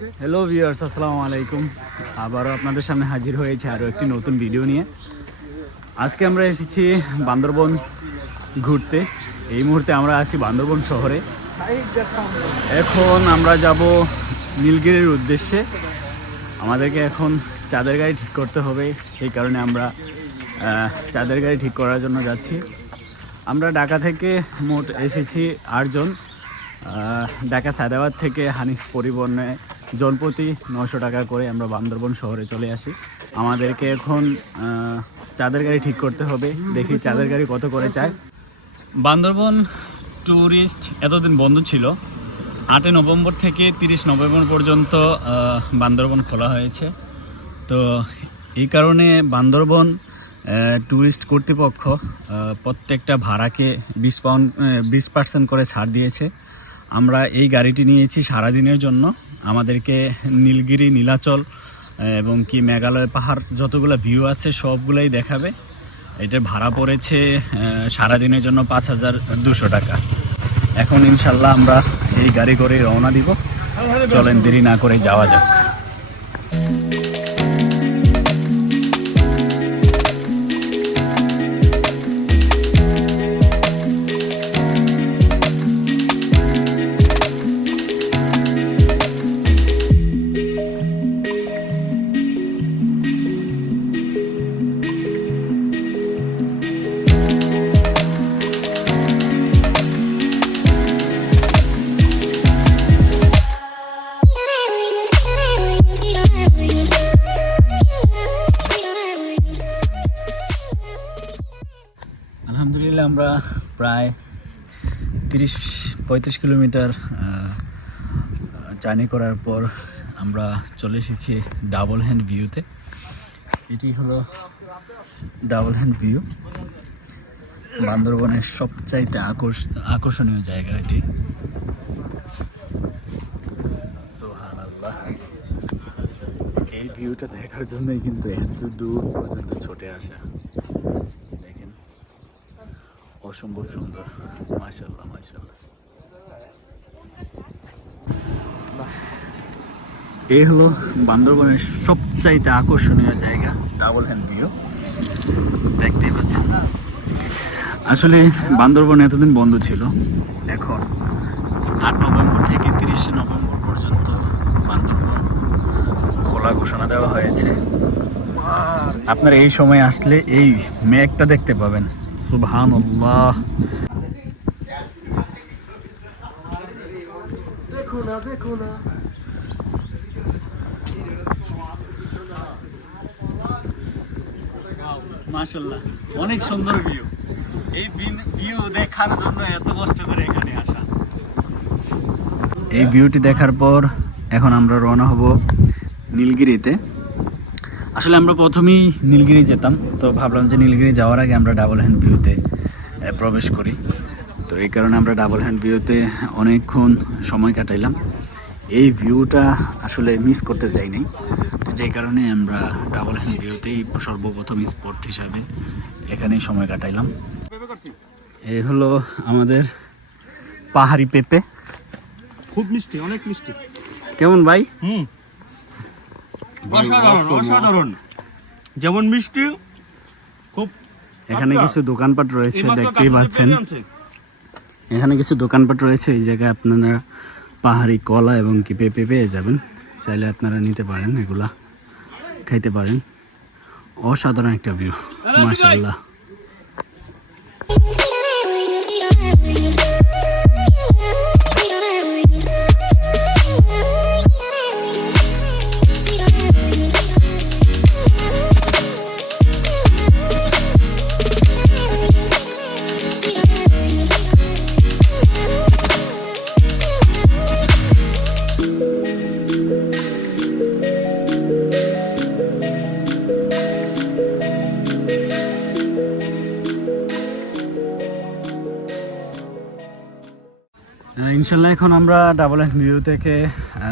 Hello viewers, আসসালামু আলাইকুম। আবারও আপনাদের সামনে হাজির হয়েছে আরও একটি নতুন ভিডিও নিয়ে। আজকে আমরা এসেছি বান্দরবন ঘুরতে। এই মুহূর্তে আমরা আছি বান্দরবন শহরে। এখন আমরা যাব নীলগিরির উদ্দেশ্যে। আমাদেরকে এখন চাঁদের গাড়ি ঠিক করতে হবে, সেই কারণে আমরা চাঁদের গাড়ি ঠিক করার জন্য যাচ্ছি। আমরা ঢাকা থেকে মোট এসেছি 8 জন। ঢাকা সায়দাবাদ থেকে হানিফ পরিবহনে জনপ্রতি 900 টাকা করে আমরা বান্দরবন শহরে চলে আসি। আমাদেরকে এখন চাঁদের গাড়ি ঠিক করতে হবে, দেখি চাঁদের গাড়ি কত করে চায়। বান্দরবন ট্যুরিস্ট এতদিন বন্ধ ছিল, 8 নভেম্বর থেকে 30 নভেম্বর পর্যন্ত বান্দরবন খোলা হয়েছে। তো এই কারণে বান্দরবন ট্যুরিস্ট কর্তৃপক্ষ প্রত্যেকটা ভাড়াকে 20% করে ছাড় দিয়েছে। আমরা এই গাড়িটি নিয়েছি সারাদিনের জন্য। আমাদেরকে নীলগিরি, নীলাচল এবং কি মেঘালয় পাহাড় যতগুলো ভিউ আছে সবগুলোই দেখাবে। এটা ভাড়া পড়েছে সারাদিনের জন্য 5200 টাকা। এখন ইনশাল্লাহ আমরা এই গাড়ি করে রওনা দিব। চলেন দেরি না করে যাওয়া যাক। আলহামদুলিল্লাহ আমরা প্রায় 30-35 কিলোমিটার জার্নি করার পর আমরা চলে এসেছি ডাবল হ্যান্ড ভিউতে। এটি হলো ডাবল হ্যান্ড ভিউ, বান্দরবনের সবচাইতে আকর্ষণীয় জায়গা এটি। সুবহানাল্লাহ, এই ভিউটা দেখার জন্যই কিন্তু এত দূর পর্যন্ত ছুটে আসা। অসম্ভব সুন্দর, মাশাআল্লাহ মাশাআল্লাহ। এই হলো বান্দরবনের সবচাইতে আকর্ষণীয় জায়গা, ডাবল হ্যান্ড ভিউ। দেখতেই পাচ্ছেন, আসলে বান্দরবন এতদিন বন্ধ ছিল। এখন 8 নভেম্বর থেকে 30 নভেম্বর পর্যন্ত বান্দরবন খোলা ঘোষণা দেওয়া হয়েছে। আপনারা এই সময় আসলে এই মেঘটা দেখতে পাবেন। সুবহানাল্লাহ, দেখো না দেখো না। মাশাআল্লাহ, অনেক সুন্দর ভিউ। এই ভিউ দেখার জন্য এত কষ্ট করে এখানে আসা। এই ভিউটি দেখার পর এখন আমরা রওনা হব নীলগিরিতে। আসলে আমরা প্রথমেই নীলগিরি যেতাম, তো ভাবলাম যে নীলগিরি যাওয়ার আগে আমরা ডাবল হ্যান্ড ভিউতে প্রবেশ করি। তো এই কারণে আমরা ডাবল হ্যান্ড ভিউতে অনেকক্ষণ সময় কাটাইলাম। এই ভিউটা আসলে মিস করতে চাইনি, তো যেই কারণে আমরা ডাবল হ্যান্ড ভিউতেই সর্বপ্রথম স্পট হিসাবে এখানেই সময় কাটাইলাম। এই হলো আমাদের পাহাড়ি পেঁপে, খুব মিষ্টি, অনেক মিষ্টি। কেমন ভাই? অসাধারণ অসাধারণ, যেমন মিষ্টি খুব। এখানে কিছু দোকানপাট রয়েছে, দেখতেই পাচ্ছেন। এখানে কিছু দোকানপাট রয়েছে, এই জায়গায় আপনারা পাহাড়ি কলা এবং কি পেঁপে পেয়ে যাবেন। চাইলে আপনারা নিতে পারেন, এগুলা খাইতে পারেন। অসাধারণ একটা ভিউ, মাশাআল্লাহ। ইনশাল্লাহ এখন আমরা ডাবল হ্যান্ড ভিউ থেকে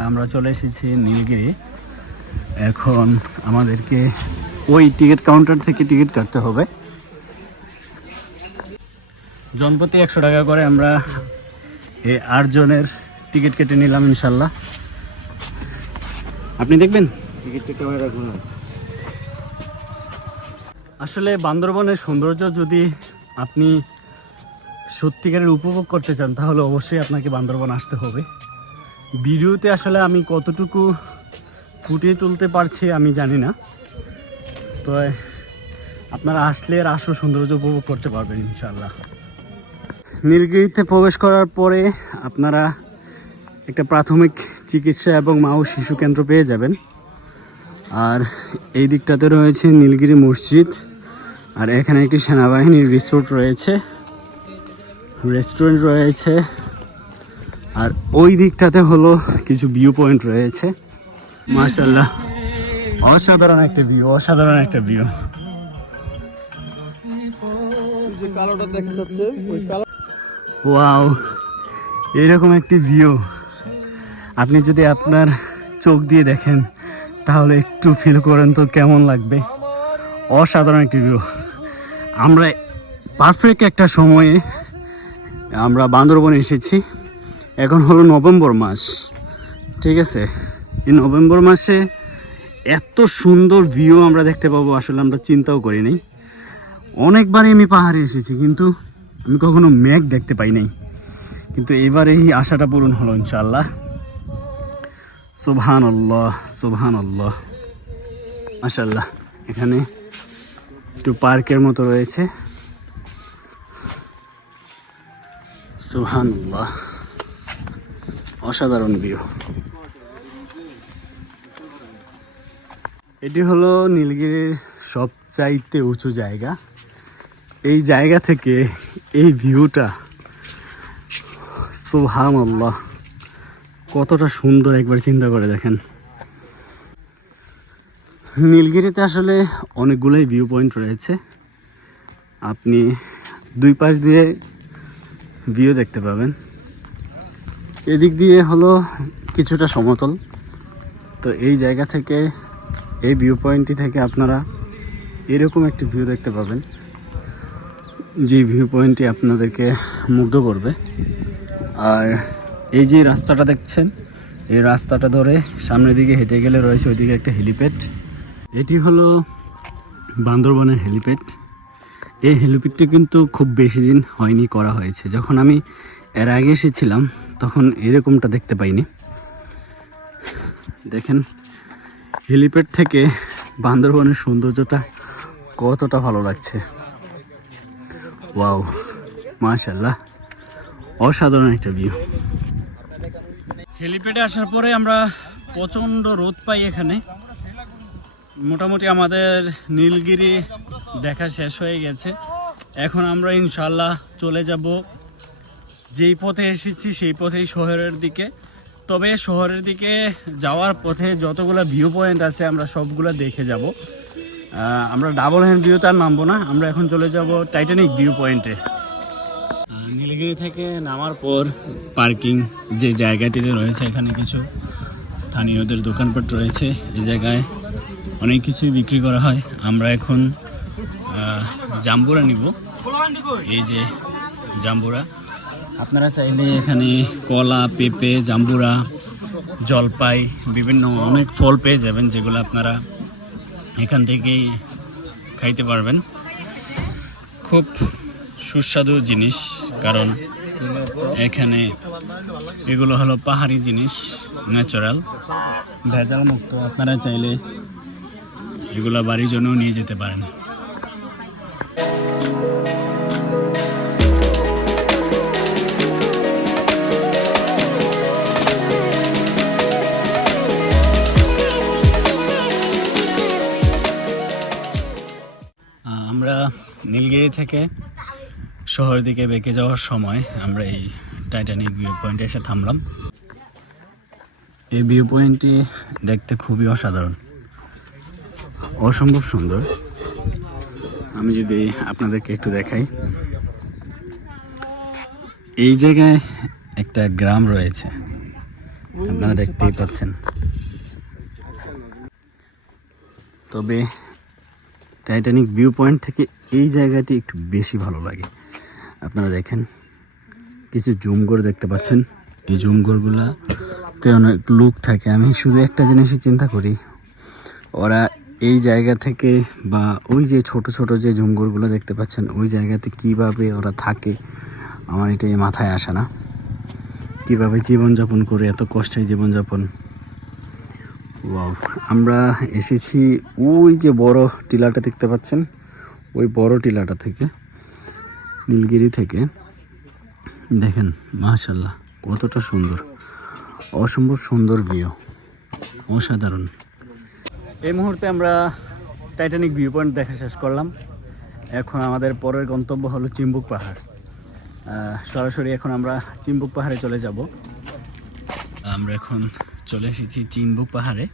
আমরা চলে এসেছি নীলগিরি। এখন আমাদেরকে ওই টিকিট কাউন্টার থেকে টিকিট কাটতে হবে। জনপ্রতি 100 টাকা করে আমরা এই 8 জনের টিকিট কেটে নিলাম ইনশাল্লাহ। আপনি দেখবেন? টিকিটটা ক্যামেরা ঘুরে আসলে বান্দরবনের সৌন্দর্য যদি আপনি সত্যিকারের উপভোগ করতে চান তাহলে অবশ্যই আপনাকে বান্দরবন আসতে হবে। ভিডিওতে আসলে আমি কতটুকু ফুটিয়ে তুলতে পারছি আমি জানি না, তো আপনারা আসলে এর আসল সৌন্দর্য উপভোগ করতে পারবেন ইনশাল্লাহ। নীলগিরিতে প্রবেশ করার পরে আপনারা একটা প্রাথমিক চিকিৎসা এবং মা ও শিশু কেন্দ্র পেয়ে যাবেন। আর এই দিকটাতে রয়েছে নীলগিরি মসজিদ, আর এখানে একটি সেনাবাহিনীর রেস্টুরেন্ট রয়েছে, আর ওই দিকটাতে হলো কিছু ভিউ পয়েন্ট রয়েছে। মাশাআল্লাহ, অসাধারণ একটা ভিউ। ওয়াও, এরকম একটি ভিউ আপনি যদি আপনার চোখ দিয়ে দেখেন তাহলে একটু ফিল করেন তো কেমন লাগবে। অসাধারণ একটি ভিউ। আমরা পারফেক্ট একটা সময়ে আমরা বান্দরবনে এসেছি। এখন হলো নভেম্বর মাস, ঠিক আছে? এই নভেম্বর মাসে এত সুন্দর ভিউ আমরা দেখতে পাবো আসলে আমরা চিন্তাও করিনি। অনেকবারই আমি পাহাড়ে এসেছি কিন্তু আমি কখনো মেঘ দেখতে পাই নাই, কিন্তু এবার এই আশাটা পূরণ হলো ইনশাআল্লাহ। সুবহানাল্লাহ। মাশাআল্লাহ, এখানে একটু পার্কের মতো রয়েছে। সুবহানাল্লাহ, অসাধারণ ভিউ। এটি হলো নীলগিরির সবচাইতে উঁচু জায়গা। এই জায়গা থেকে এই ভিউটা সুবহানাল্লাহ, কতটা সুন্দর একবার চিন্তা করে দেখেন। নীলগিরিতে আসলে অনেকগুলোই ভিউ পয়েন্ট রয়েছে, আপনি দুই পাশ দিয়ে ভিউ দেখতে পাবেন। এদিক দিয়ে হলো কিছুটা সমতল, তো এই জায়গা থেকে এই ভিউ পয়েন্টটি থেকে আপনারা এরকম একটি ভিউ দেখতে পাবেন, যে ভিউ পয়েন্টটি আপনাদেরকে মুগ্ধ করবে। আর এই যে রাস্তাটা দেখছেন, এই রাস্তাটা ধরে সামনের দিকে হেঁটে গেলে রয়েছে ওইদিকে একটা হেলিপ্যাড। এটি হলো বান্দরবনের হেলিপ্যাড। এই হেলিপ্যাডটি কিন্তু খুব বেশি দিন হয়নি করা হয়েছে। যখন আমি এর আগে এসেছিলাম তখন এরকমটা দেখতে পাইনি। দেখেন হেলিপ্যাড থেকে বান্দরবনের সৌন্দর্যটা কতটা ভালো লাগছে। ওয়াও, মাশাআল্লাহ, অসাধারণ একটা ভিউ। হেলিপ্যাডে আসার পরে আমরা প্রচণ্ড রোদ পাই এখানে। মোটামুটি আমাদের নীলগিরি দেখা শেষ হয়ে গেছে। এখন আমরা ইনশাআল্লাহ চলে যাব যেই পথে এসেছি সেই পথেই শহরের দিকে। তবে শহরের দিকে যাওয়ার পথে যতগুলো ভিউ পয়েন্ট আছে আমরা সবগুলো দেখে যাব। আমরা ডাবল হ্যান্ড ভিউতে আর নামবো না, আমরা এখন চলে যাব টাইটানিক ভিউ পয়েন্টে। নীলগিরি থেকে নামার পর পার্কিং যে জায়গাটিতে রয়েছে এখানে কিছু স্থানীয়দের দোকানপাট রয়েছে। এই জায়গায় অনেক কিছুই বিক্রি করা হয়। আমরা এখন জাম্বুরা নিব। এই যে জাম্বুরা, আপনারা চাইলে এখানে কলা, পেঁপে, জাম্বুরা, জলপাই, বিভিন্ন অনেক ফল পেয়ে যাবেন, যেগুলো আপনারা এখান থেকেই খাইতে পারবেন। খুব সুস্বাদু জিনিস, কারণ এখানে এগুলো হলো পাহাড়ি জিনিস, ন্যাচারাল, ভেজাল মুক্ত। আপনারা চাইলে এগুলো বাড়ির জন্যও নিয়ে যেতে পারেন। আমরা নীলগিরি থেকে শহরের দিকে বেঁকে যাওয়ার সময় আমরা এই টাইটানিক ভিউ পয়েন্টে এসে থামলাম। এই ভিউ পয়েন্টটি দেখতে খুবই অসাধারণ, অসম্ভব সুন্দর। আমি যদি আপনাদেরকে একটু দেখাই, এই জায়গায় একটা গ্রাম রয়েছে, আপনারা দেখতেই পাচ্ছেন। তবে টাইটানিক ভিউ পয়েন্ট থেকে এই জায়গাটি একটু বেশি ভালো লাগে। আপনারা দেখেন কিছু জুম ঘর দেখতে পাচ্ছেন, এই জুম ঘরগুলা দেখতে অনেক লুক থাকে। আমি শুধু একটা জিনিসই চিন্তা করি, ওরা এই জায়গা থেকে বা ওই যে ছোট ছোট যে জঙ্গলগুলো দেখতে পাচ্ছেন ওই জায়গাতে কিভাবে ওরা থাকে, আমার এটাই মাথায় আসে না। কীভাবে জীবনযাপন করে, এত কষ্টের জীবনযাপন। ওয়াও, আমরা এসেছি ওই যে বড় টিলাটা দেখতে পাচ্ছেন, ওই বড় টিলাটা থেকে, নীলগিরি থেকে। দেখেন মাশাআল্লাহ কতটা সুন্দর, অসম্ভব সুন্দর ভিউ, অসাধারণ। এই মুহূর্তে আমরা টাইটানিক ভিউ পয়েন্ট দেখা শেষ করলাম। এখন আমাদের পরের গন্তব্য হলো চিম্বুক পাহাড়। সরাসরি এখন আমরা চিম্বুক পাহাড়ে চলে যাব। আমরা এখন চলে এসেছি চিম্বুক পাহাড়ে।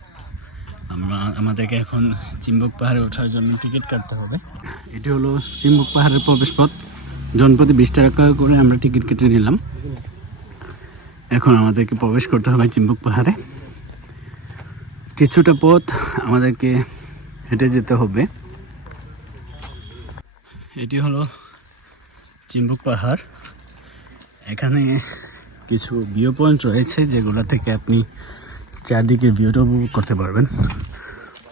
আমাদেরকে এখন চিম্বুক পাহাড়ে ওঠার জন্য টিকিট কাটতে হবে। এটি হলো চিম্বুক পাহাড়ের প্রবেশপথ। জনপ্রতি 20 টাকা করে আমরা টিকিট কেটে নিলাম। এখন আমাদেরকে প্রবেশ করতে হবে চিম্বুক পাহাড়ে। কিছুটা পথ আমাদেরকে হেঁটে যেতে হবে। এটি হলো চিম্বুক পাহাড়। এখানে কিছু ভিউ পয়েন্ট রয়েছে যেগুলো থেকে আপনি চারদিকে ভিউটা উপভোগ করতে পারবেন।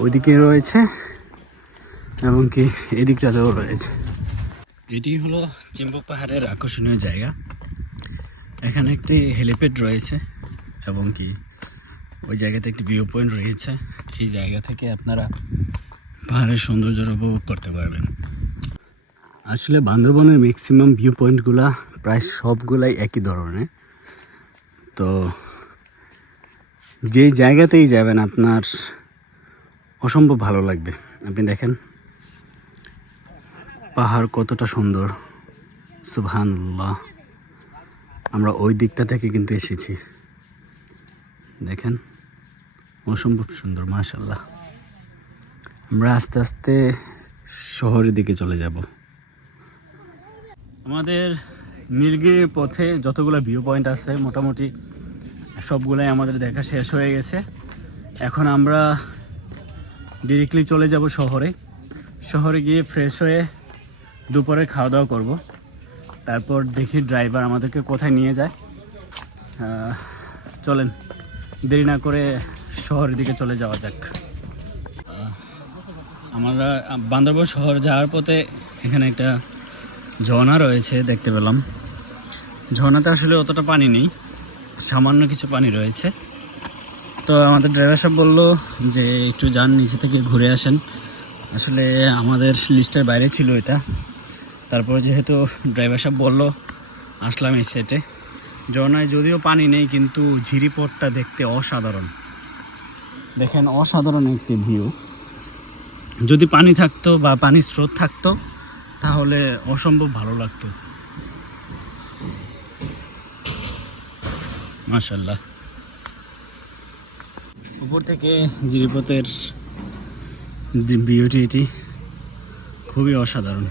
ওইদিকে রয়েছে এবং কি এদিকটাতেও রয়েছে। এটি হলো চিম্বুক পাহাড়ের আকর্ষণীয় জায়গা। এখানে একটি হেলিপ্যাড রয়েছে এবং কি ওই জায়গাতে একটি ভিউ পয়েন্ট রয়েছে। এই জায়গা থেকে আপনারা পাহাড়ের সৌন্দর্য উপভোগ করতে পারবেন। আসলে বান্দরবনের ম্যাক্সিমাম ভিউ পয়েন্টগুলা প্রায় সবগুলাই একই ধরনের। তো যেই জায়গাতেই যাবেন আপনার অসম্ভব ভালো লাগবে। আপনি দেখেন পাহাড় কতটা সুন্দর, সুবহানাল্লাহ। আমরা ওই দিকটা থেকে কিন্তু এসেছি, দেখেন অসম্ভব সুন্দর, মাশাআল্লাহ। আমরা আস্তে আস্তে শহরের দিকে চলে যাব। আমাদের নীলগিরির পথে যতগুলো ভিউ পয়েন্ট আছে মোটামুটি সবগুলাই আমাদের দেখা শেষ হয়ে গেছে। এখন আমরা ডিরেক্টলি চলে যাব শহরে। শহরে গিয়ে ফ্রেশ হয়ে দুপুরে খাওয়া দাওয়া করব। তারপর দেখি ড্রাইভার আমাদেরকে কোথায় নিয়ে যায়। চলেন দেরি না করে শহরের দিকে চলে যাওয়া যাক। আমরা বান্দরবান শহর যাওয়ার পথে এখানে একটা ঝর্ণা রয়েছে দেখতে পেলাম। ঝর্ণাতে আসলে অতটা পানি নেই, সামান্য কিছু পানি রয়েছে। তো আমাদের ড্রাইভার সাহেব বললো যে একটু যান নিচে থেকে ঘুরে আসেন। আসলে আমাদের লিস্টের বাইরে ছিল এটা। তারপর যেহেতু ড্রাইভার সাহেব বললো, আসলাম এই সাইডে। ঝর্ণায় যদিও পানি নেই কিন্তু ঝিরিপথটা দেখতে অসাধারণ। দেখেন অসাধারণ একটি ভিউ। যদি পানি থাকতো বা পানির স্রোত থাকতো তাহলে অসম্ভব ভালো লাগতো। মাশাআল্লাহ। উপর থেকে জিরিপথের ভিউটি এটি খুবই অসাধারণ।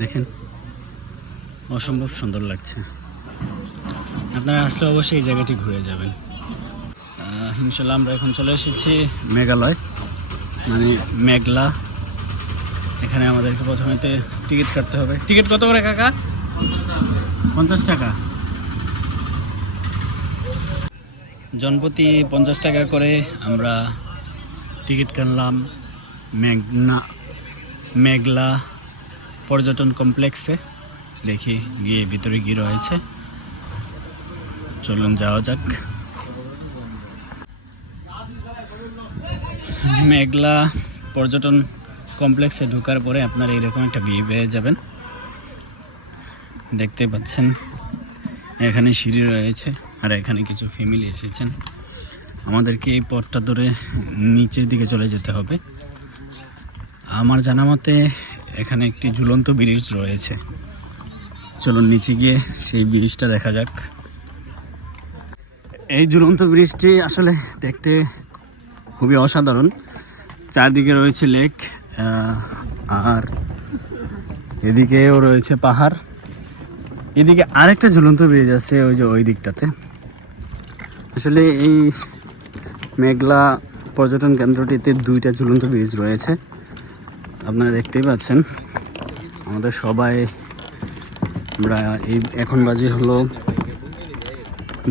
দেখেন অসম্ভব সুন্দর লাগছে। আপনারা আসলে অবশ্যই এই জায়গাটি ঘুরে যাবেন। ইনশাল্লাহ আমরা এখন চলে এসেছি মেঘালয়, মানে মেঘলা। এখানে আমাদেরকে প্রথমেতে টিকিট কাটতে হবে। টিকিট কত করে কাকা? 50 টাকা। জনপ্রতি 50 টাকা করে আমরা টিকিট কাটলাম মেঘলা পর্যটন কমপ্লেক্সে। দেখি গিয়ে ভিতরে কি রয়েছে, চলুন যাওয়া যাক। মেঘলা পর্যটন কমপ্লেক্সে ঢোকার পরে আপনারা এরকম একটা ভিউ পেয়ে যাবেন। দেখতে পাচ্ছেন এখানে সিঁড়ি রয়েছে আর এখানে কিছু ফ্যামিলি এসেছেন। আমাদেরকে এই পথটা ধরে নিচের দিকে চলে যেতে হবে। আমার জানা মতে এখানে একটি ঝুলন্ত ব্রিজ রয়েছে। চলুন নিচে গিয়ে সেই ব্রিজটা দেখা যাক। এই ঝুলন্ত ব্রিজটি আসলে দেখতে খুবই অসাধারণ। চারদিকে রয়েছে লেক আর এদিকেও রয়েছে পাহাড়। এদিকে আরেকটা ঝুলন্ত ব্রিজ আছে ওই যে ওই দিকটাতে। আসলে এই মেঘলা পর্যটন কেন্দ্রটিতে 2টা ঝুলন্ত ব্রিজ রয়েছে, আপনারা দেখতেই পাচ্ছেন। আমাদের সবাই আমরা এই এখন বাজে হলো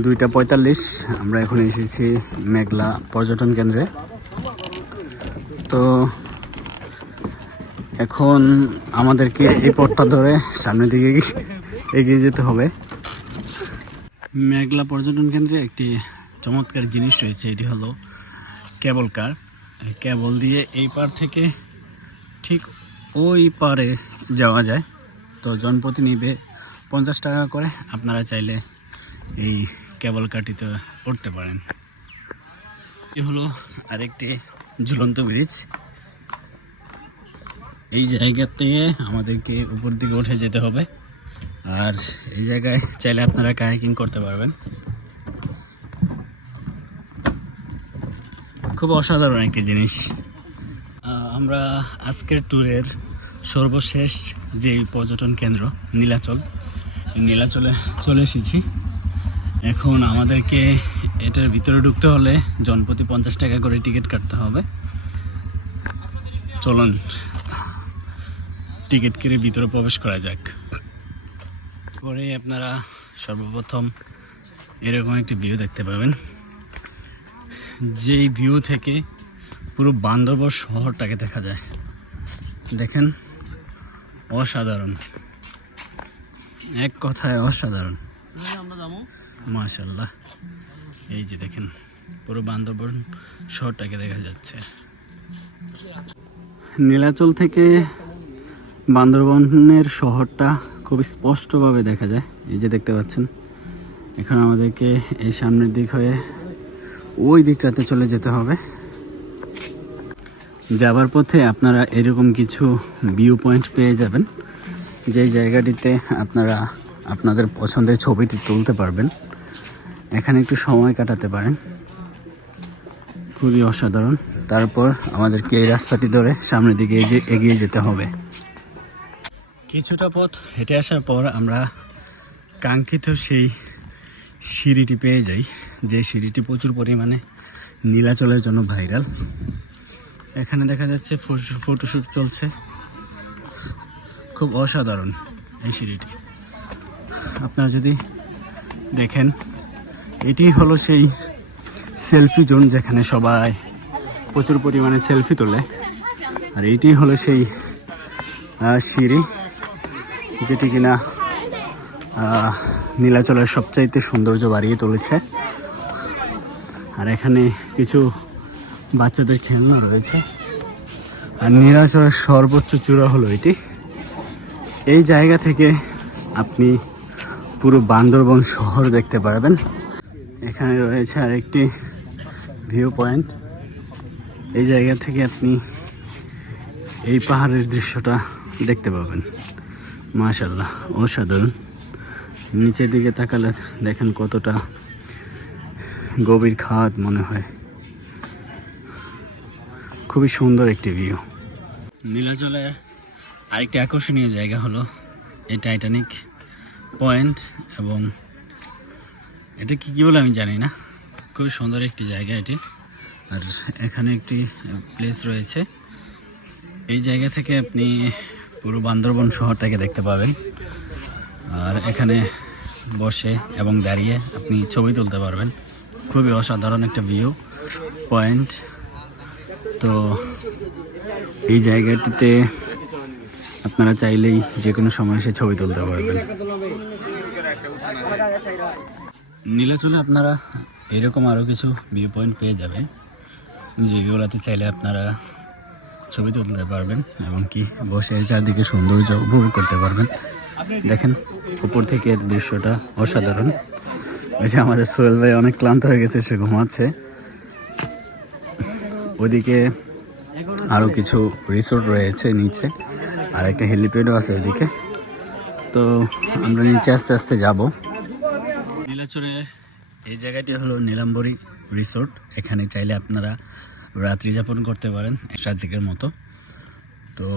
2:45 আমরা এখন এসেছি মেঘলা পর্যটন কেন্দ্রে। তো এখন আমাদেরকে এই পথটা ধরে সামনের দিকে এগিয়ে যেতে হবে। মেঘলা পর্যটন কেন্দ্রে একটি চমৎকার জিনিস রয়েছে, এটি হলো কেবল কার। কেবল দিয়ে এই পার থেকে ঠিক ওই পারে যাওয়া যায়। তো জনপ্রতি নিবে 50 টাকা করে। আপনারা চাইলে এই কেবল কারটিতে উঠতে পারেন। এ হলো আরেকটি ঝুলন্ত ব্রিজ। এই জায়গা থেকে আমাদেরকে উপর দিকে উঠে যেতে হবে, আর এই জায়গায় চাইলে আপনারা কায়াকিং করতে পারবেন। খুব অসাধারণ একটি জিনিস। আমরা আজকের ট্যুরের সর্বশেষ যে পর্যটন কেন্দ্র নীলাচলে চলে এসেছি। এখন আমাদেরকে এটার ভিতরে ঢুকতে হলে জনপ্রতি 50 টাকা করে টিকিট কাটতে হবে। চলুন টিকিট কেটে ভিতরে প্রবেশ করা যাক। পরে আপনারা সর্বপ্রথম এরকম একটি ভিউ দেখতে পাবেন, যেই ভিউ থেকে পুরো বান্দরবন শহরটাকে দেখা যায়। দেখেন, অসাধারণ, এক কথায় অসাধারণ। মাশাআল্লাহ, এই যে দেখেন পুরো বান্দরবন শহরটাকে দেখা যাচ্ছে। নীলাচল থেকে বান্দরবনের শহরটা খুব স্পষ্টভাবে দেখা যায়। এই যে দেখতে পাচ্ছেন, এখন আমাদেরকে এই সামনের দিক হয়ে ওই দিকটাতে চলে যেতে হবে। যাবার পথে আপনারা এরকম কিছু ভিউ পয়েন্ট পেয়ে যাবেন, যেই জায়গাটিতে আপনারা আপনাদের পছন্দের ছবিটি তুলতে পারবেন, এখানে একটু সময় কাটাতে পারেন। খুবই অসাধারণ। তারপর আমাদেরকে এই রাস্তাটি ধরে সামনের দিকে এগিয়ে যেতে হবে। কিছুটা পথ হেঁটে আসার পর আমরা কাঙ্ক্ষিত সেই সিঁড়িটি পেয়ে যাই, যে সিঁড়িটি প্রচুর পরিমাণে নীলাচলের জন্য ভাইরাল। এখানে দেখা যাচ্ছে ফটোশ্যুট চলছে। খুব অসাধারণ এই সিঁড়িটি। আপনারা যদি দেখেন, এটি হলো সেই সেলফি জোন, যেখানে সবাই প্রচুর পরিমাণে সেলফি তোলে। আর এইটি হলো সেই সিঁড়ি, যেটি কিনা নীলাচলের সবচাইতে সৌন্দর্য বাড়িয়ে তুলেছে। আর এখানে কিছু বাচ্চাদের খেলনা রয়েছে। আর নীলাচলের সর্বোচ্চ চূড়া হলো এটি। এই জায়গা থেকে আপনি পুরো বান্দরবন শহর দেখতে পারবেন। এখানে রয়েছে আরেকটি ভিউ পয়েন্ট। এই জায়গা থেকে আপনি এই পাহাড়ের দৃশ্যটা দেখতে পাবেন। মাশাআল্লাহ, অসাধারণ। নিচের দিকে তাকালে দেখেন কতটা গভীর খাদ মনে হয়। খুবই সুন্দর একটি ভিউ। নীলাচলের আরেকটি আকর্ষণীয় জায়গা হলো এই টাইটানিক পয়েন্ট, এবং এটা কি বলে আমি জানি না। খুবই সুন্দর একটি জায়গা এটি। আর এখানে একটি প্লেস রয়েছে। এই জায়গা থেকে আপনি পুরো বান্দরবন শহরটাকে দেখতে পাবেন। আর এখানে বসে এবং দাঁড়িয়ে আপনি ছবি তুলতে পারবেন। খুবই অসাধারণ একটা ভিউ পয়েন্ট। তো এই জায়গাটিতে আপনারা চাইলেই যে কোনো সময় এসে ছবি তুলতে পারবেন। নীলাচলে আপনারা এরকম আরও কিছু ভিউ পয়েন্ট পেয়ে যাবেন, যেগুলোতে চাইলে আপনারা ছবি তুলতে পারবেন এবং কি বসে চারদিকে সৌন্দর্য উপভোগ করতে পারবেন। দেখেন উপর থেকে এর দৃশ্যটা অসাধারণ। ওই যে আমাদের সোহেল ভাই অনেক ক্লান্ত হয়ে গেছে, সে ঘুমাচ্ছে। ওইদিকে আরও কিছু রিসোর্ট রয়েছে নিচে, আর একটা হেলিপ্যাডও আছে ওইদিকে। তো আমরা নিচে আস্তে আস্তে যাব। নীলাচলের এই জায়গাটি হলো নীলাম্বরী রিসোর্ট। এখানে চাইলে আপনারা রাত্রি যাপন করতে পারেন সাজেকের মতো। তো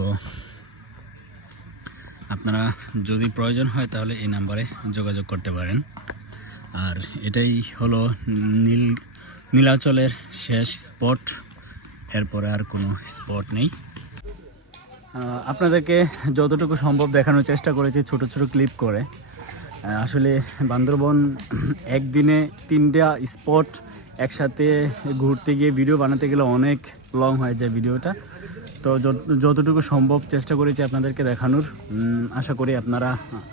আপনারা যদি প্রয়োজন হয় তাহলে এই নাম্বারে যোগাযোগ করতে পারেন। আর এটাই হলো নীলাচলের শেষ স্পট। এরপরে আর কোনো স্পট নেই। আপনাদেরকে যতটুকু সম্ভব দেখানোর চেষ্টা করেছি ছোট ছোট ক্লিপ করে। আসলে বান্দরবন একদিনে 3টা স্পট একসাথে ঘুরতে গিয়ে ভিডিও বানাতে গেলে অনেক লং হয়ে যায় ভিডিওটা। তো যতটুকু সম্ভব চেষ্টা করেছি আপনাদেরকে দেখানোর। আশা করি আপনারা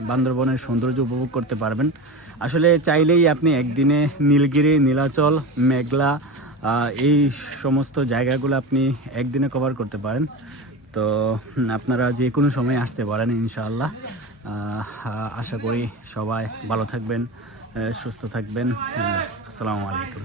বান্দরবনের সৌন্দর্য উপভোগ করতে পারবেন। আসলে চাইলেই আপনি একদিনে নীলগিরি, নীলাচল, মেঘলা এই সমস্ত জায়গাগুলো আপনি একদিনে কভার করতে পারেন। তো আপনারা যে কোনো সময় আসতে পারেন ইনশাআল্লাহ। আশা করি সবাই ভালো থাকবেন, সুস্থ থাকবেন। আসসালামু আলাইকুম।